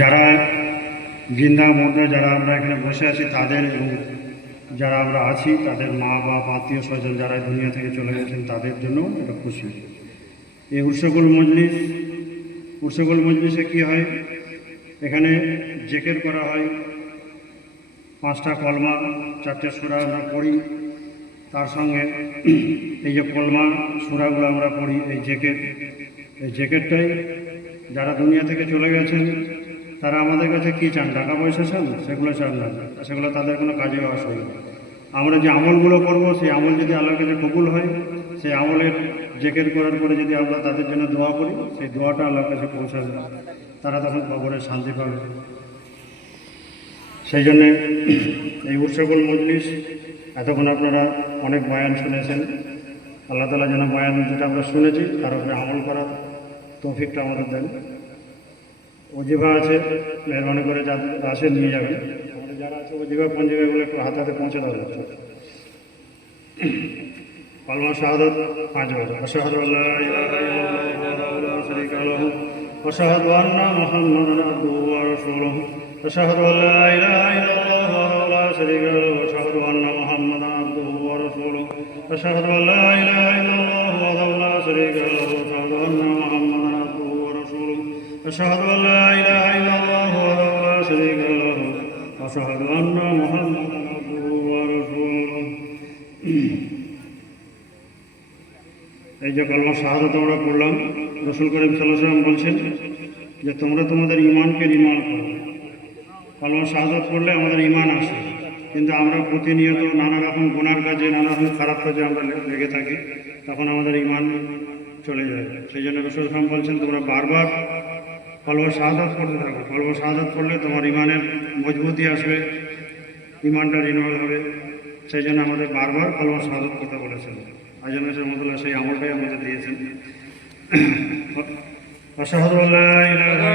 যারা জিন্দা মুর্দা যারা আমরা এখানে বসে আছি তাদের এবং যারা আমরা আছি তাদের মা বাপ আত্মীয় স্বজন যারা দুনিয়া থেকে চলে গেছেন তাদের জন্য এটা খুশি। এই উর্সগুল মজলিসে কী হয়, এখানে জেকের করা হয়, 5টা কলমা 4টে সূরা আমরা পড়ি, তার সঙ্গে এই যে কলমা সূরাগুলো আমরা পড়ি, এই জেকেরটাই যারা দুনিয়া থেকে চলে গেছেন তারা আমাদের কাছে কী চান, টাকা পয়সা চান, সেগুলো চান না, সেগুলো তাদের কোনো কাজে আসে না। আমরা যে আমলগুলো করব সেই আমল যদি আল্লাহর কাছে কবুল হয়, সেই আমলের জেকের করার পরে যদি আমরা তাদের জন্য দোয়া করি, সেই দোয়াটা আল্লাহর কাছে পৌঁছাবে, তারা তখন কবরে শান্তি পাবে। সেই জন্যে এই উর্সগুল মজলিস, এতক্ষণ আপনারা অনেক বয়ান শুনেছেন, আল্লাহ তাআলা যেন বয়ান যেটা আমরা শুনেছি তার উপরে আমল করার তৌফিকটা আমাদের দেন। ওজিফা আছে, মেহরবানি করে যাদের আসে নিয়ে যাবেন। আমাদের যারা আছে ওজিফা পঞ্জিফাগুলো একটু হাতে হাতে পৌঁছে দেওয়া যাচ্ছে। কালমা শাহাদাত 5 বার, আশহাদু আল্লা ইলাহা ইল্লাল্লাহু ওয়াহদাহু লা শারীকা লাহু ওয়া আশহাদু আন্না মুহাম্মাদান আবদুহু ওয়া রাসূলুহু, আশহাদু আল্লা ইলাহা ইল্লাল্লাহু ওয়াহদাহু লা শারীকা লাহু ওয়া আশহাদু আন্না মুহাম্মাদান আবদুহু ওয়া রাসূলুহু, আশহাদু আল্লা ইলাহা ইল্লাল্লাহু ওয়াহদাহু লা শারীকা লাহু ওয়া আশহাদু আন্না মুহাম্মাদান আবদুহু ওয়া রাসূলুহু, আশহাদু আল্লা ইলাহা ইল্লাল্লাহু ওয়াহদাহু লা শারীকা লাহু ওয়া আশহাদু আন্না মুহাম্মাদান আবদুহু ওয়া রাসূলুহু। এই যে কালমা শাহাদাত আমরা পড়লাম, রাসূল করিম সাল্লাল্লাহু আলাইহি ওয়াসাল্লাম বলছেন যে তোমরা তোমাদের ঈমানকে নির্মল করো। কালমা শাহাদাত পড়লে আমাদের ঈমান আসে, কিন্তু আমরা প্রতিনিয়ত নানা রকম গুনার কাজে, নানা রকম খারাপ কাজে আমরা লেগে থাকি, তখন আমাদের ঈমান চলে যায়। সেই জন্য রাসূল সাল্লাল্লাহু আলাইহি ওয়াসাল্লাম বলছেন তোমরা বারবার কালমা শাহাদাত পড়তে থাকো। কালমা শাহাদাত পড়লে তোমার ঈমানের মজবুতি আসবে, ঈমানটা রিনিউয়াল হবে। সেই জন্য আমাদের বারবার কালমা শাহাদাত পড়তে বলেছেন। আজান রহমতুল্লাহ সেই আমলটাই আমাদের দিয়েছেন। আশহাদু আল্লা ইলাহা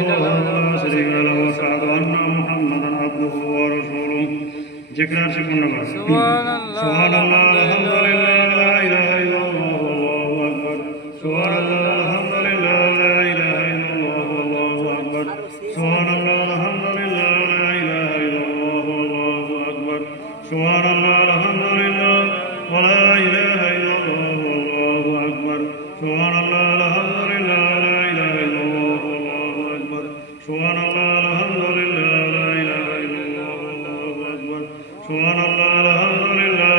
ইল্লাল্লাহু লা শারীকা লাহু ওয়া আশহাদু আন্না মুহাম্মাদান আবদুহু ওয়া রাসূলুহু। জিকির আছে পূর্ণবার সুবহানাল্লাহ, আলহামদুলিল্লাহ, লা ইলাহা ইল্লাল্লাহু আল্লাহু আকবার, সুবহানাল্লাহ, আলহামদুলিল্লাহ, লা ইলাহা ইল্লাল্লাহু আল্লাহু আকবার, সুবহানাল্লাহ, আলহামদুলিল্লাহ, লা ইলাহা ইল্লাল্লাহু আল্লাহু আকবার, সুবহানাল্লাহ, আলহামদুলিল্লাহ, ওয়া লা ইলাহা ইল্লাল্লাহু আল্লাহু আকবার, সুবহানাল্লাহ, আলহামদুলিল্লাহ, লা ইলাহা ইল্লাল্লাহু আল্লাহু আকবার, সুবহানাল্লাহ, আলহামদুলিল্লাহ, লা ইলাহা ইল্লাল্লাহু আল্লাহু আকবার, সুবহানাল্লাহ, আলহামদুলিল্লাহ,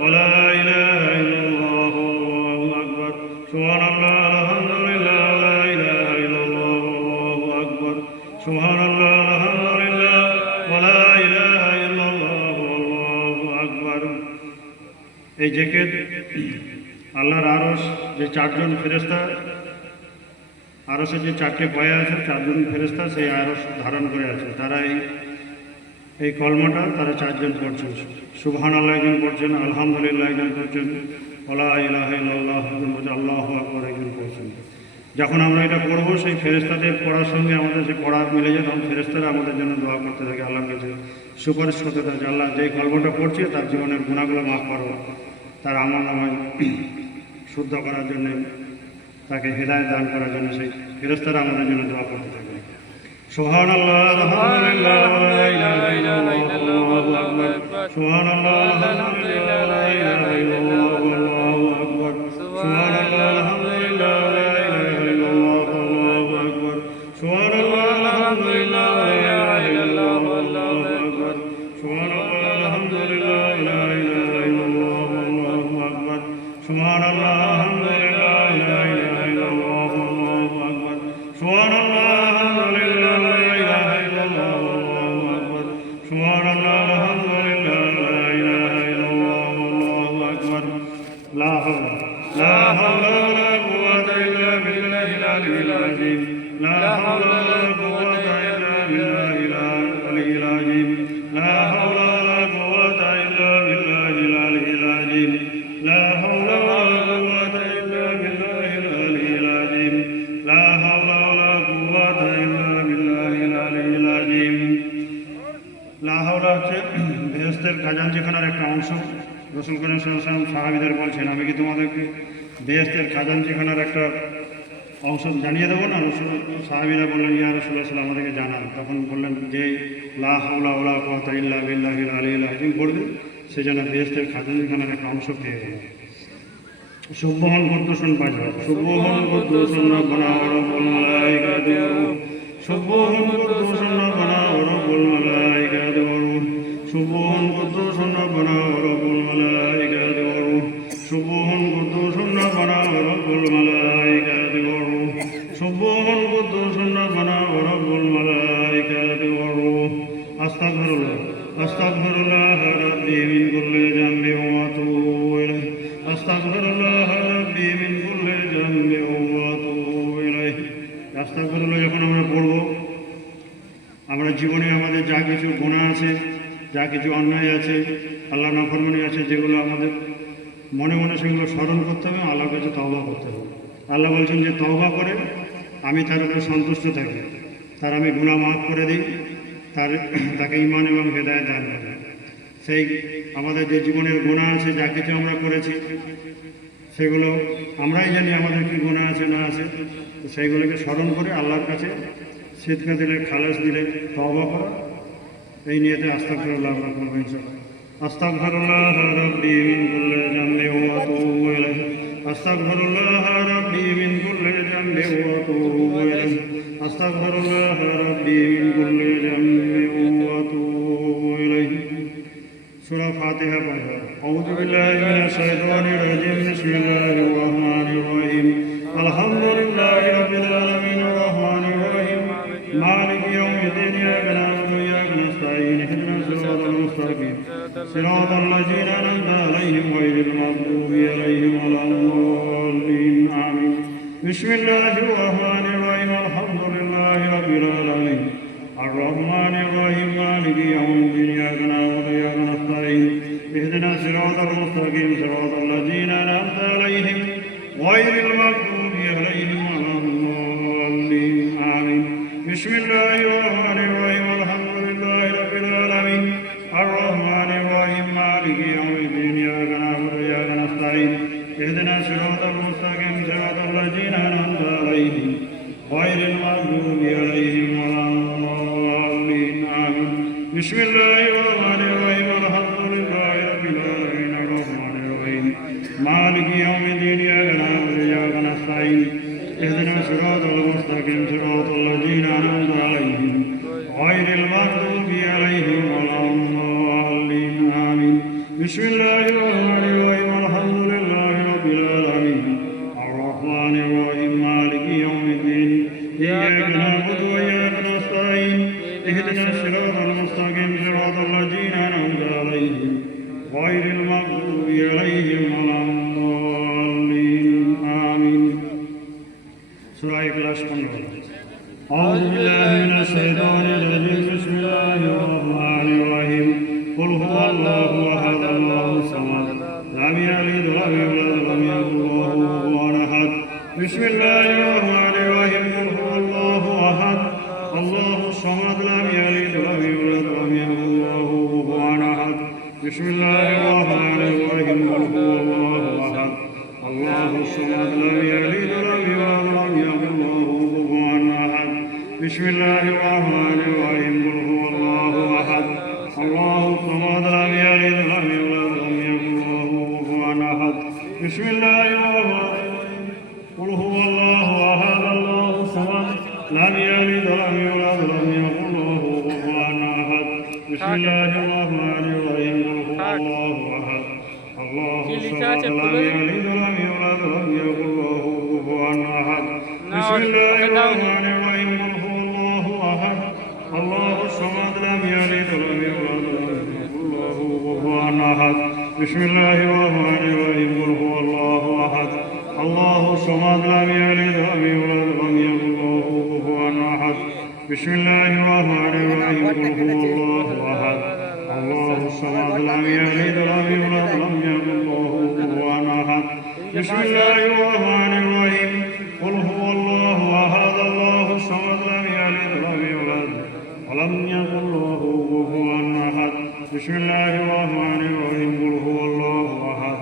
ওয়া লা ইলাহা ইল্লাল্লাহু আল্লাহু আকবার, সুবহানাল্লাহ, আলহামদুলিল্লাহ, লা ইলাহা ইল্লাল্লাহু আল্লাহু আকবার, সুবহানাল্লাহ, আলহামদুলিল্লাহ, ওয়া লা ইলাহা ইল্লাল্লাহু আল্লাহু আকবার। এই জিকির আল্লাহর আরশ, যে 4জন ফেরেশতা, আরশে যে 4টে পায়া আছে, 4জন ফেরেশতা সেই আরশ ধারণ করে আছে, তারা এই কলমাটা তারা 4জন পড়ছেন। সুবহানাল্লাহ একজন পড়ছেন, আলহামদুলিল্লাহ একজন পড়ছেন, ওয়া লা ইলাহা ইল্লাল্লাহ একজন পড়ছেন, আল্লাহু আকবার একজন পড়ছেন। যখন আমরা এটা পড়বো, সেই ফেরেশতাদের পড়ার সঙ্গে আমাদের যে পড়া মিলে যায়, তখন ফেরেশতারা আমাদের জন্য দোয়া করতে থাকে, আল্লাহর কাছে সুপারিশ করতে থাকে, আল্লাহ যে কলমাটা পড়ছে তার জীবনের গুনাহগুলো মাফ করো, তার আমল নামায় শুদ্ধ করার জন্য, তাকে হেদায়েত দান করার জন্য সেই ফেরেশতারা আমাদের জন্য দোয়া করতে থাকে। সুবহানাল্লাহ, আলহামদুলিল্লাহ, লা ইলাহা ইল্লাল্লাহু আকবার, সুবহানাল্লাহ, আলহামদুলিল্লাহ, লা ইলাহা ইল্লাল্লাহু আল্লাহু আকবার, সুবহানাল্লাহ, আলহামদুলিল্লাহ, লা ইলাহা ইল্লাল্লাহু আল্লাহু আকবার, সুবহানাল্লাহ, আলহামদুলিল্লাহ, লা ইলাহা ইল্লাল্লাহু আল্লাহু আকবার, সুবহানাল্লাহ, আলহামদুলিল্লাহ, লা ইলাহা ইল্লাল্লাহু আল্লাহু আকবার, সুবহানাল্লাহ, আলহামদুলিল্লাহ, লা ইলাহা ইল্লাল্লাহু আল্লাহু আকবার, সুবহানাল্লাহ, আলহামদুলিল্লাহ, লা ইলাহা ইল্লাল্লাহু আল্লাহু আকবার, সুবহানাল্লাহ, আলহামদুলিল্লাহ, লা ইলাহা ইল্লাল্লাহু আল্লাহু আকবার। লা হাওলা ওয়ালা কুওয়াতা ইল্লা বিল্লাহিল আলিয়্যিল আযীম, লা হাওলা ওয়ালা কুওয়াতা ইল্লা বিল্লাহিল আলিয়্যিল আযীম, লা হাওলা ওয়ালা কুওয়াতা ইল্লা বিল্লাহিল আলিয়্যিল আযীম, লা হাওলা ওয়ালা কুওয়াতা ইল্লা বিল্লাহিল আলিয়্যিল আযীম, লা হাওলা ওয়ালা কুওয়াতা ইল্লা বিল্লাহিল আলিয়্যিল আযীম। লা হাওলা হচ্ছে বেহেশতের খাজানচিখানার একটা অংশ। রাসূল করিম সাল্লাল্লাহু আলাইহি ওয়াসাল্লাম সাহাবীদের বলছেন, আমি কি তোমাদেরকে বেহেশতের খাজানচিখানার একটা অংশ জানিয়ে দেবো না? রসুল সাহাবীরা বললেন, ইয়া রাসূলুল্লাহ সাল্লাল্লাহু আলাইহি ওয়াসাল্লাম আমাদেরকে জানান। তখন বললেন যে লা হাওলা ওয়ালা কুওয়াতা ইল্লা বিল্লাহিল আলিয়্যিল আযীম পড়বে, সে যেন বেহেশতের খাজানখানার একটা অংশ পেয়ে গেল। সুবহান কুদ্দুসুন পাঁচবার, সুবহান কুদ্দুসুন রব্বুনা ওয়া রব্বুল মালাইকাতি ওয়া রূহ, সুবহান কুদ্দুসুন রব্বুনা ওয়া রব্বুল মালাইকাতি ওয়া রূহ, সুবহান কুদ্দুসুন রব্বুনা ওয়া রব্বুল মালাইকাতি ওয়া রূহ, সুবহান কুদ্দুসুন রব্বুনা ওয়া রব্বুল মালাইকাতি ওয়া রূহ, সুবহান কুদ্দুসুন রব্বুনা ওয়া রব্বুল মালাইকাতি ওয়া রূহ। আস্তাগফিরুল্লাহ আস্তাগফিরুল্লাহ রাব্বি মিন কুল্লি যামবিন ওয়া আতুবু ইলাইহি, আস্তাগফিরুল্লাহ রাব্বি মিন কুল্লি যামবিন ওয়া আতুবু ইলাইহি। আস্তাগফিরুল্লাহ যখন আমরা পড়ব, আমরা জীবনে আমাদের যা কিছু গুনাহ আছে, যা কিছু অন্যায় আছে, আল্লাহ নাফরমানি আছে, যেগুলো আমাদের মনে মনে সেগুলো স্মরণ করতে হবে, আল্লাহর কাছে তওবা করতে হবে। আল্লাহ বলছেন যে তওবা করে আমি তার উপরে সন্তুষ্ট থাকি, তার আমি গুনাহ মাফ করে দিই, তাকে ঈমান এবং হেদায়েত দান করি। সেই আমাদের যে জীবনের গুনাহ আছে, যা কিছু আমরা করেছি, সেগুলো আমরাই জানি আমাদের কি গুনাহ আছে না আছে, তো সেইগুলোকে স্মরণ করে আল্লাহর কাছে সিদকা দিলে, খালাস দিলে, তওবা করা, এই নিয়েতে আস্তাগফিরুল্লাহ আমরা করবো ইনশাআল্লাহ। আস্তাগফিরুল্লাহ রাব্বি মিন কুল্লি যামবিন ওয়া আতুবু ইলাইহি, আস্তাগফিরুল্লাহ রাব্বি মিন কুল্লি যামবিন ওয়া আতুবু ইলাইহি, আস্তাগফিরুল্লাহ রাব্বি মিন কুল্লি যামবিন ওয়া আতুবু ইলাইহি। সূরা ফাতিহা পড়ো। আউযু বিল্লাহি মিনাশ শাইতানির রাজিম, বিসমিল্লাহির রহমানির রহিম, আলহামদুলিল্লাহি রাব্বিল আলামিন, আর রহমানির রহিম, মালিকি ইয়াউমিদ্দিন, ইyyaka না'বুদু ওয়া ইyyaka নাস্তাঈন, ইহদিনাস সিরাতাল মুস্তাকিম, সিরাতাল লাযীনা আন'আমতা আলাইহিম গায়রিল মাগদুবি আলাইহিম ওয়ালাদ-দাল্লিন, আমিন। বিসমিল্লাহির রহমানির রহিম, আলহামদুলিল্লাহি রাব্বিল আলামিন, আর রহমানির রহিম, মালিকি ইয়াউমিদ্দিন, ইyyaka না'বুদু ওয়া ইyyaka নাস্তাঈন, ইহদিনাস সিরাতাল মুস্তাকিম, সিরাতাল লাযীনা আন'আমতা আলাইহিম গায়রিল মাগদুবি আলাইহিম ওয়ালাদ-দাল্লিন, আমিন। বিসমিল্লাহির রহমানির রহিম, আলহামদুলিল্লাহি রাব্বিল আলামিন, আর রহমানির রহিম, মালিকি ইয়াউমিদ্দিন, ইyyaka না'বুদু ওয়া ইyyaka নাস্তাঈন, ইহদিনাস সিরাতাল মুস্তাকিম, সিরাতাল লাযীনা আন'আমতা আলাইহিম গায়রিল মাগদুবি আলাইহিম ওয়ালাদ-দাল্লিন, আমিন। বিসমিল্লাহির রহমানির রহিম, আলহামদুলিল্লাহি রাব্বিল আলামিন, আর রহমানির রহিম, মালিকি ইয়াউমিদ্দিন, ইyyaka না'বুদু ওয়া ইyyaka নাস্তাঈন, ইহদিনাস সিরাতাল মুস্তাকিম, সিরাতাল লাযীনা আন'আমতা আলাইহিম গায়রিল মাগদুবি আলাইহিম ওয়ালাদ-দাল্লিন, আমিন। বিসমিল্লাহির রহমানির রহিম, আলহামদুলিল্লাহি রাব্বিল আলামিন, আর রহমানির রহিম, মালিকি ইয়াউমিদ্দিন, ইyyaka না'বুদু ওয়া ইyyaka নাস্তাঈন, ইহদিনাস সিরাতাল মুস্তাকিম, সিরাতাল লাযীনা আন'আমতা আলাইহিম গায়রিল মাগদুবি আলাইহিম ওয়ালাদ-দাল্লিন, আমিন। সূরা ইখলাস 15। আউযু বিল্লাহি মিনাশ শাইতানির রাজীম, বিসমিল্লাহির রহমানির রহিম, কুল হুয়াল্লাহু আহাদ, আল্লাহুস সামাদ, লাম ইয়ালিদ ওয়া লাম ইউলাদ ওয়া লাম ইয়াকুল লাহু কুফুওয়ান আহাদ। বিসমিল্লাহির রহমানির রহিম, কুল হুয়াল্লাহু আহাদ, আল্লাহুস সামাদ, লাম ইয়ালিদ ওয়া লাম ইউলাদ ওয়া লাম ইয়াকুল লাহু কুফুওয়ান আহাদ। বিসমিল্লাহির রহমানির রহিম, কুল হুয়াল্লাহু আহাদ, আল্লাহুস সামাদ, লাম ইয়ালিদ ওয়া লাম ইউলাদ ওয়া লাম ইয়াকুল লাহু কুফুওয়ান আহাদ। বিসমিল্লাহির রহমানির রহিম, কুল হুয়াল্লাহু আহাদ, আল্লাহুস সামাদ, লাম ইয়ালিদ ওয়া লাম ইউলাদ ওয়া লাম ইয়াকুল লাহু কুফুওয়ান আহাদ। বিসমিল্লাহির রহমানির রহিম, কুল হুয়াল্লাহু আহাদ, আল্লাহুস সামাদ, লাম ইয়ালিদ ওয়া লাম ইউলাদ ওয়া লাম ইয়াকুল লাহু কুফুওয়ান আহাদ। বিসমিল্লাহির রহমানির রহিম, কুল হুয়াল্লাহু আহাদ, আল্লাহুস সামাদ, লাম ইয়ালিদ ওয়া লাম ইউলাদ ওয়া লাম ইয়াকুল লাহু কুফুওয়ান আহাদ। বিসমিল্লাহির রহমানির রহিম, কুল হুয়াল্লাহু আহাদ, আল্লাহুস সামাদ, লাম ইয়ালিদ ওয়া লাম ইউলাদ ওয়া লাম ইয়াকুল লাহু কুফুওয়ান আহাদ। বিসমিল্লাহির রহমানির রহিম, কুল হুয়াল্লাহু আহাদ, আল্লাহুস সামাদ, লাম ইয়ালিদ ওয়া লাম ইউলাদ ওয়া লাম ইয়াকুল লাহু কুফুওয়ান আহাদ। বিসমিল্লাহির রহমানির রহিম, কুল হুয়াল্লাহু আহাদ, আল্লাহুস সামাদ, লাম ইয়ালিদ ওয়া লাম ইউলাদ ওয়া লাম ইয়াকুল লাহু কুফুওয়ান আহাদ। বিসমিল্লাহির রহমানির রহিম, কুল হুয়াল্লাহু আহাদ, আল্লাহুস সামাদ, লাম ইয়ালিদ ওয়া লাম ইউলাদ ওয়া লাম ইয়াকুল লাহু কুফুওয়ান আহাদ। বিসমিল্লাহির রহমানির রহিম, কুল হুয়াল্লাহু আহাদ,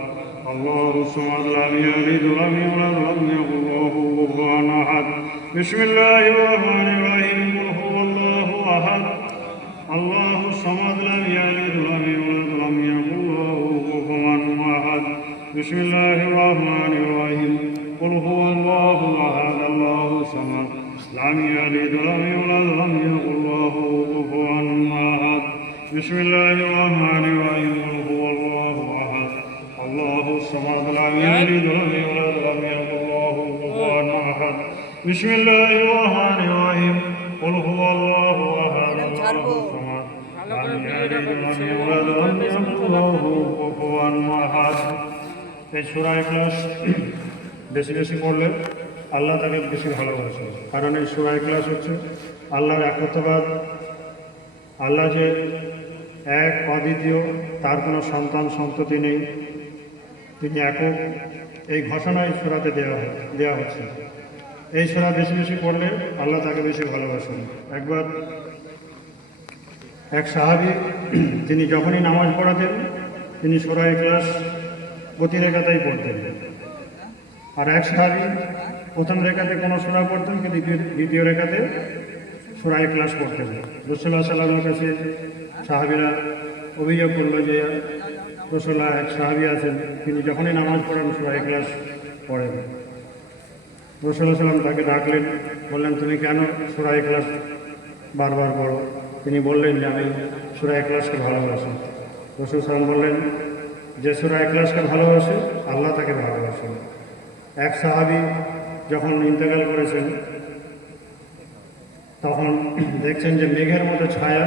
আল্লাহুস সামাদ, লাম ইয়ালিদ ওয়া লাম ইউলাদ ওয়া লাম ইয়াকুল লাহু কুফুওয়ান আহাদ। بسم الله الرحمن الرحيم قل هو الله أحد الله الصمد لم يلد ولم يولد ولم يكن له كفوا أحد بسم الله الرحمن الرحيم قل هو الله أحد الله الصمد لم يلد ولم يولد ولم يكن له كفوا أحد بسم الله الرحمن الرحيم قل هو الله أحد الله الصمد لم يلد ولم يولد ولم يكن له كفوا أحد بسم الله الرحمن الرحيم قل هو الله أحد الله الصمد لم يلد ولم يولد ولم يكن له كفوا أحد এই সূরা ইখলাস বেশি বেশি পড়লে আল্লাহ তাকে বেশি ভালোবাসে, কারণ এই সূরা ইখলাস হচ্ছে আল্লাহর একত্ববাদ, আল্লাহ যে এক অদ্বিতীয়, তার কোনো সন্তান সন্ততি নেই, তিনি একক, এই ঘোষণা এই সূরাতে দেওয়া হচ্ছে। এই সূরা বেশি বেশি পড়লে আল্লাহ তাকে বেশি ভালোবাসেন। একবার এক সাহাবী, তিনি যখনই নামাজ পড়াতেন তিনি সূরা ইখলাস প্রতি রেখাতেই পড়তেন। আর এক সাহাবী প্রথম রেখাতে কোনো সূরা পড়তেন, কিন্তু দ্বিতীয় রেখাতে সূরা ইখলাস পড়তেন। রাসূলুল্লাহ সাল্লাল্লাহু আলাইহি ওয়াসাল্লামের কাছে সাহাবীরা অভিযোগ করলো যে রাসূলুল্লাহ, এক সাহাবী আছেন, তিনি যখনই নামাজ পড়েন সূরা ইখলাস পড়েন। রাসূলুল্লাহ সাল্লাম তাকে ডাকলেন, বললেন তুমি কেন সূরা ইখলাস বারবার পড়ো? তিনি বললেন যে আমি সূরা ইখলাসকে ভালোবাসি। রাসূল সাল্লাম বললেন, যে সূরা ইখলাসকে ভালোবাসে আল্লাহ তাকে ভালোবাসেন। এক সাহাবী যখন ইন্তেকাল করেছেন তখন দেখছেন যে মেঘের মতো ছায়া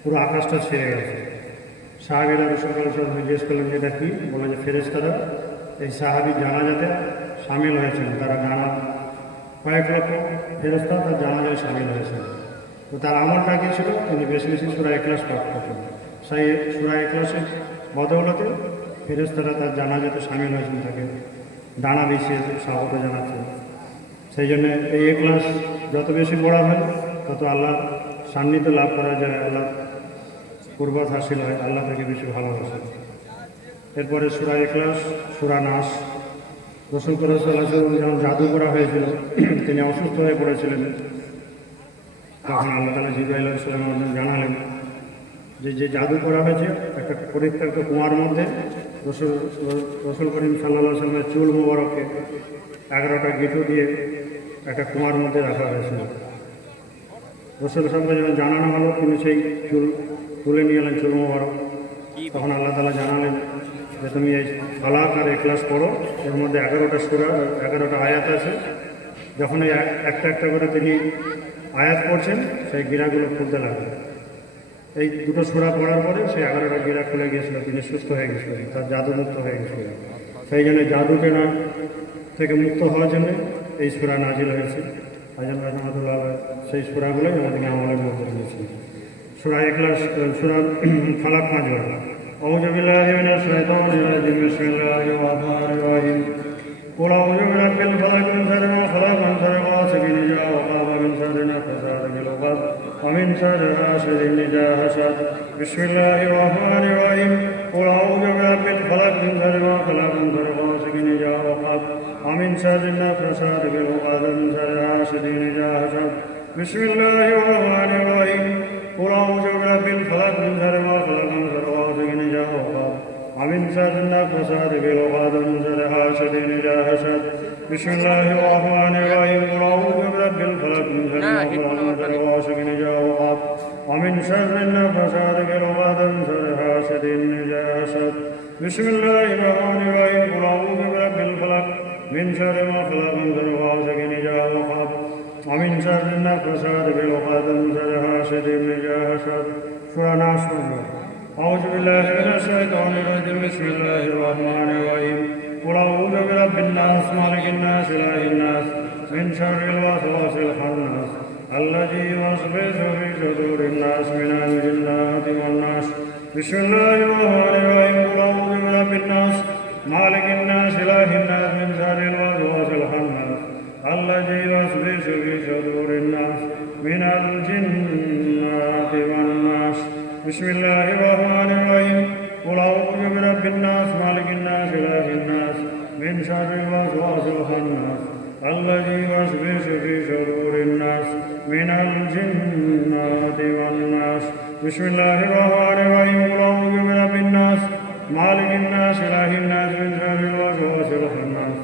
পুরো আকাশটা ছেড়ে গেছে। সাহাবীরা রাসূলুল্লাহ সাল্লাল্লাহু আলাইহি ওয়াসাল্লাম জিজ্ঞেস করলেন যে এটা কি? বলে যে ফেরেশতারা এই সাহাবীর জানাজাতে শামিল হয়েছেন, তারা কয়েক লক্ষ ফেরেশতা তার জানাজায় শামিল হয়েছেন। তো তার আমলটা কী ছিল? তিনি বেশি বেশি সূরা ইখলাস পাঠ করতেন। সেই সূরা ইখলাসের বদৌলতে ফেরেশতারা তার জানাজাতে শামিল হয়েছেন, তাকে ডানা বিছিয়ে স্বাগত জানাচ্ছেন। সেই জন্য এই ইখলাস যত বেশি পড়া হয় তত আল্লাহ সান্নিধ্য লাভ করা যায়, আল্লাহ কুরবাত হাসিল হয়, আল্লাহ তাকে বেশি ভালোবাসেন। এরপরে সূরা ইখলাস, সূরা নাস। রাসূল সাল্লাল্লাহু আলাইহি ওয়াসাল্লাম যখন জাদু করা হয়েছিল, তিনি অসুস্থ হয়ে পড়েছিলেন, তখন আল্লাহ তাআলা জিবরাইল আলাইহিস সালাম জানালেন যে জাদু করা হয়েছে একটা পরিত্যক্ত কুয়ার মধ্যে রাসূল করিম সাল্লাল্লাহু আলাইহি ওয়াসাল্লামের চুল মোবারককে 11টা গিঁঠু দিয়ে একটা কুয়ার মধ্যে রাখা হয়েছিল। রাসূল সাল্লাল্লাহু আলাইহি ওয়াসাল্লামকে যখন জানানো হলো, তিনি সেই চুল তুলে নিয়ে এলেন, চুল মোবারক। তখন আল্লাহ তাআলা জানালেন যে তুমি এই ফালাক আর ইখলাস পড়ো, এর মধ্যে 11টা সূরা, 11টা আয়াত আছে। যখন এই একটা একটা করে তিনি আয়াত পড়ছেন, সেই গিরাগুলো খুলতে লাগবে। এই দুটো সূরা পড়ার পরে সেই 11টা গিরা খুলে গিয়েছিল, তিনি সুস্থ হয়ে গেছিলেন, তার জাদু মুক্ত হয়ে গেছিলেন। সেই জন্য জাদুকে না থেকে মুক্ত হওয়ার জন্য এই সূরা নাজিল হয়েছে। আজম রহমাতুল্লাহ সেই সূরাগুলোই আমাদেরকে আমলের মধ্যে দিয়েছে। সূরা ইখলাস, সূরা ফালাক নাজিল। আউযু বিল্লাহি মিনাশ শাইতানির রাজিম। বিসমিল্লাহির রহমানির রহিম। কুল আউযু বিরাব্বিল ফালাক মিন শাররি মা খালাক ওয়া মিন শাররি গাসিকিন ইযা ওয়াকাব ওয়া মিন শাররি নাফাসাতি ফিল উকাদ ওয়া মিন শাররি হাসিদিন ইযা হাসাদ। বিসমিল্লাহির রহমানির রহিম। কুল আউযু বিরাব্বিল ফালাক মিন শাররি মা খালাক ওয়া মিন শাররি গাসিকিন ইযা ওয়াকাব ওয়া মিন শাররি নাফাসাতি ফিল উকাদ ওয়া মিন শাররি হাসিদিন ইযা হাসাদ। বিসমিল্লাহির রহমানির রহিম। কুল আউযু বিরাব্বিল ফালাক মিন শাররি মা খালাক ওয়া মিন শাররি গাসিকিন ইযা ওয়াকাব ومن شر النفاثات في العقد ومن شر حاسد إذا حسد. بسم الله الرحمن الرحيم. قل أعوذ برب الفلق من شر ما خلق ومن شر غاسق إذا وقب ومن شر النفاثات في العقد ومن شر حاسد إذا حسد. بسم الله الرحمن الرحيم. قل أعوذ برب الفلق من شر ما خلق ومن شر غاسق إذا وقب ومن شر النفاثات في العقد ومن شر حاسد إذا حسد. سورة ناس. أعوذ بالله من الشيطان الرجيم. بسم الله الرحمن الرحيم. قل أعوذ برب الناس مالك الناس إله الناس من شر الوسواس الخناس الذي يوسوس في صدور الناس من الجنة والناس. بسم الله الرحمن الرحيم. قل أعوذ برب الناس مالك الناس إله الناس من شر الوسواس الخناس الذي يوسوس في صدور الناس من الجنة والناس. بسم الله الرحمن الرحيم. قل أعوذ برب الناس مالك الناس إله الناس من شر الوسواس الخناس الذي يوسوس في صدور الناس من الجنة والناس. بسم الله الرحمن الرحيم. قل أعوذ برب الناس مالك الناس إله الناس من شر الوسواس الخناس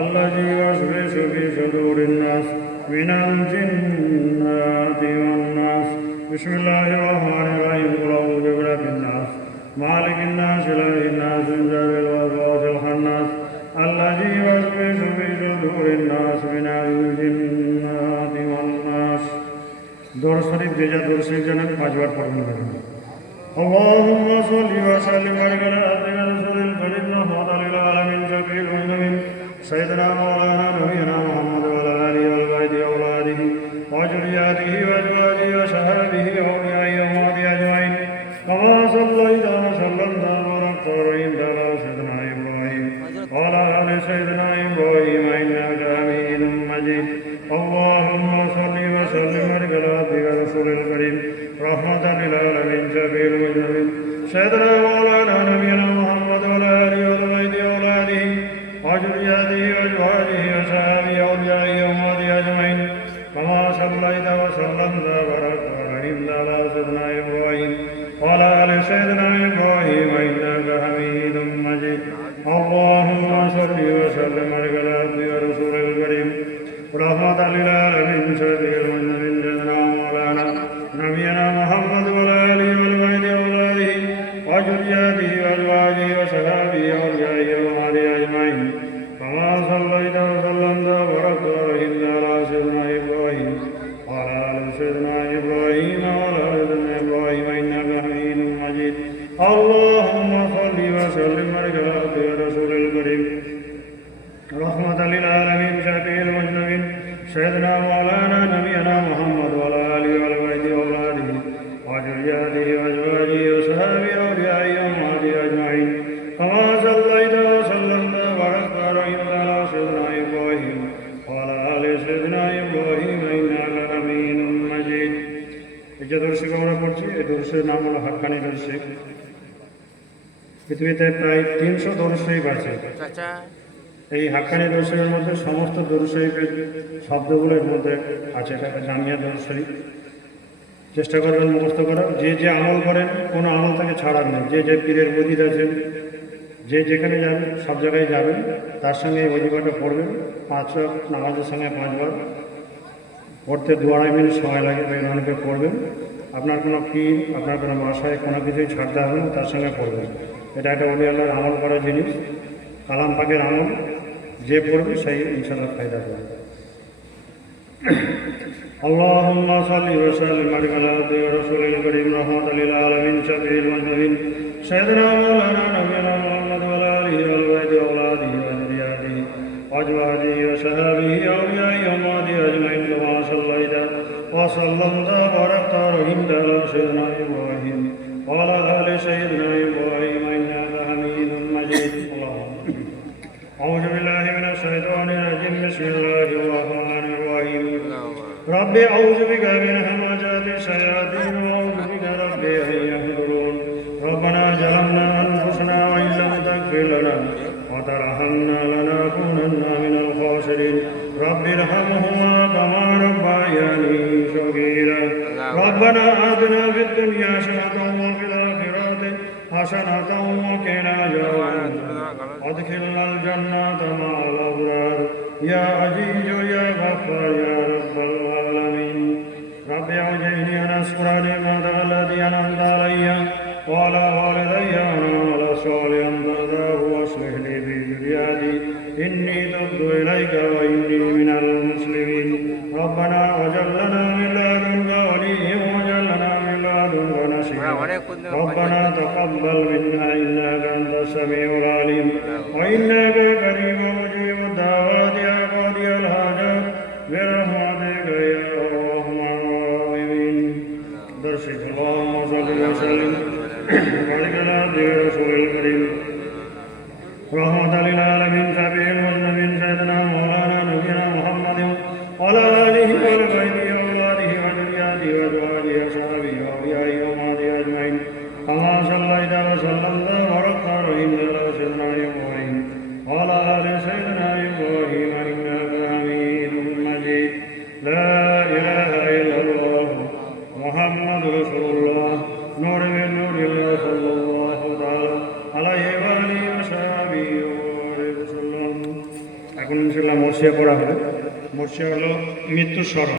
الذي يوسوس في صدور الناس من الجنة والناس. بسم الله الرحمن الرحيم. قل أعوذ برب الناس مالك الناس إله الناس من شر الوسواس الخناس الذي يوسوس في صدور الناس من الجنة والناس. দরুদ শরীফ যে যা দরুদ শরীফ জানেন 5 বার পড়বেন। اللهم صل وسلم وبارك على عبدك رسول الكريم رحمة للعالمين شفيع المذنبين سيدنا مولانا نبينا محمد وعلى آله وصحبه وأولاده وذرياته وأزواجه وصحبه وأوليائه وأمته أجمعين كما صليت وسلمت وباركت ورحمت على سيدنا إبراهيم وعلى آل سيدنا إبراهيم إنك حميد مجيد. اللهم صل وسلم وبارك على عبدك رسول الكريم رحمة للعالمين شفيع المذنبين سيدنا مولانا نبينا محمد وعلى آله وصحبه وأولاده وذرياته وأزواجه وصحبه وأوليائه وأمته أجمعين كما صليت وسلمت وباركت ورحمت على سيدنا إبراهيم وعلى آل سيدنا إبراهيم إنك حميد مجيد. اللهم صل وسلم وبارك على عبدك رسول الكريم رحمة للعالمين شفيع المذنبين سيدنا مولانا نبينا محمد وعلى آله وصحبه وأولاده وذرياته وأزواجه وصحبه وأوليائه وأمته أجمعين كما صليت وسلمت وباركت ورحمت على سيدنا إبراهيم وعلى آل سيدنا إبراهيم وعلى آل سيدنا إبراهيم إنك حميد مجيد. اللهم صل وسلم وبارك على عبدك رسول الكريم رحمة للعالمين شفيع المذنبين سيدنا مولانا نبينا محمد وعلى آله وصحبه وأولاده وذرياته وأزواجه وصحبه وأوليائه وأمته أجمعين كما صليت وسلمت وباركت ورحمت على سيدنا إبراهيم وعلى آل سيدنا إبراهيم إنك حميد مجيد. এই যে দর্শক আমরা পড়ছি এই দর্শের নাম হলো হাক্কানি দর্শক। পৃথিবীতে প্রায় 300 দরুদ শরীফ আছে। এই হাক্কানি দরুদ শরীফের মধ্যে সমস্ত দরুদ শরীফের শব্দগুলোর মধ্যে আছে। এটা জামিয়া দরুদ শরীফ। চেষ্টা করবেন মুখস্থ করার। যে যে আমল করেন কোনো আমল থেকে ছাড়ার নেই। যে যে পীরের মজিদ আছেন যে যেখানে যাবেন সব জায়গায় যাবেন তার সঙ্গে এই ওয়াজিফাটা পড়বেন। 5 ওয়াক্ত নামাজের সঙ্গে 5 বার পড়তে 2-2.5 মিনিট সময় লাগে। অনেকে পড়বেন। আপনার কোনো পীর আপনার কোনো বাসায় কোনো কিছুই ছাড়তে হবে না, তার সঙ্গে পড়বেন। এটা একটা ওলি আল্লাহর আমল করার জিনিস, কালাম পাকের আমল। যে পড়বে সেই ইনশাআল্লাহ ফায়দা পাবে। اللهم صل وسلم وبارك على عبدك رسول الكريم رحمة للعالمين شفيع المذنبين سيدنا مولانا نبينا محمد وعلى آله وصحبه وأولاده وذرياته وأزواجه وصحبه وأوليائه وأمته أجمعين كما صليت وسلمت وباركت ورحمت على سيدنا إبراهيم وعلى آل سيدنا إبراهيم إنك حميد مجيد. أعوذ بالله من الشيطان الرجيم. بسم الله الرحمن الرحيم. رب أعوذ بك من همزات الشياطين وأعوذ بك رب أن يحضرون. ربنا ظلمنا أنفسنا وإن لم تغفر لنا وترحمنا لنكونن من الخاسرين. رب ارحمهما كما ربياني صغيرا. ربنا آتنا في الدنيا حسنة وفي الآخرة حسنة وقنا عذاب النار. أدخلنا الجنة مع الأبرار يا عزيز يا غفار يا رب العالمين. رب أوزعني أن أشكر نعمتك التي أنعمت علي وعلى والدي وأعمل صالحا ترضاه وأصلح لي في ذريتي إني تبت إليك وإني من المسلمين. ربنا واجعل لنا من لدنك وليا واجعل لنا من لدنك نصيرا. ربنا تقبل منا إنك أنت السميع العليم وإنك قريب مجيب الدعوات يا قاضي الحاجات برحمتك يا أرحم الراحمين. درسك اللهم صل وسلم وبارك على عبدك رسول الكريم رحمة للعالمين شفيع المذنبين سيدنا مولانا نبينا محمد وعلى آله وصحبه وأولاده وذرياته وأزواجه وصحبه وأوليائه وأمته أجمعين كما صليت وسلمت وباركت ورحمت على سيدنا إبراهيم وعلى آل سيدنا إبراهيم إنك حميد نور من نور الله صلى الله تعالى عليه وآله وصحبه وسلم। এখন ইনশাআল্লাহ মরসিয়া পড়া হবে। মরসিয়া হলো মৃত্যুর স্মরণ।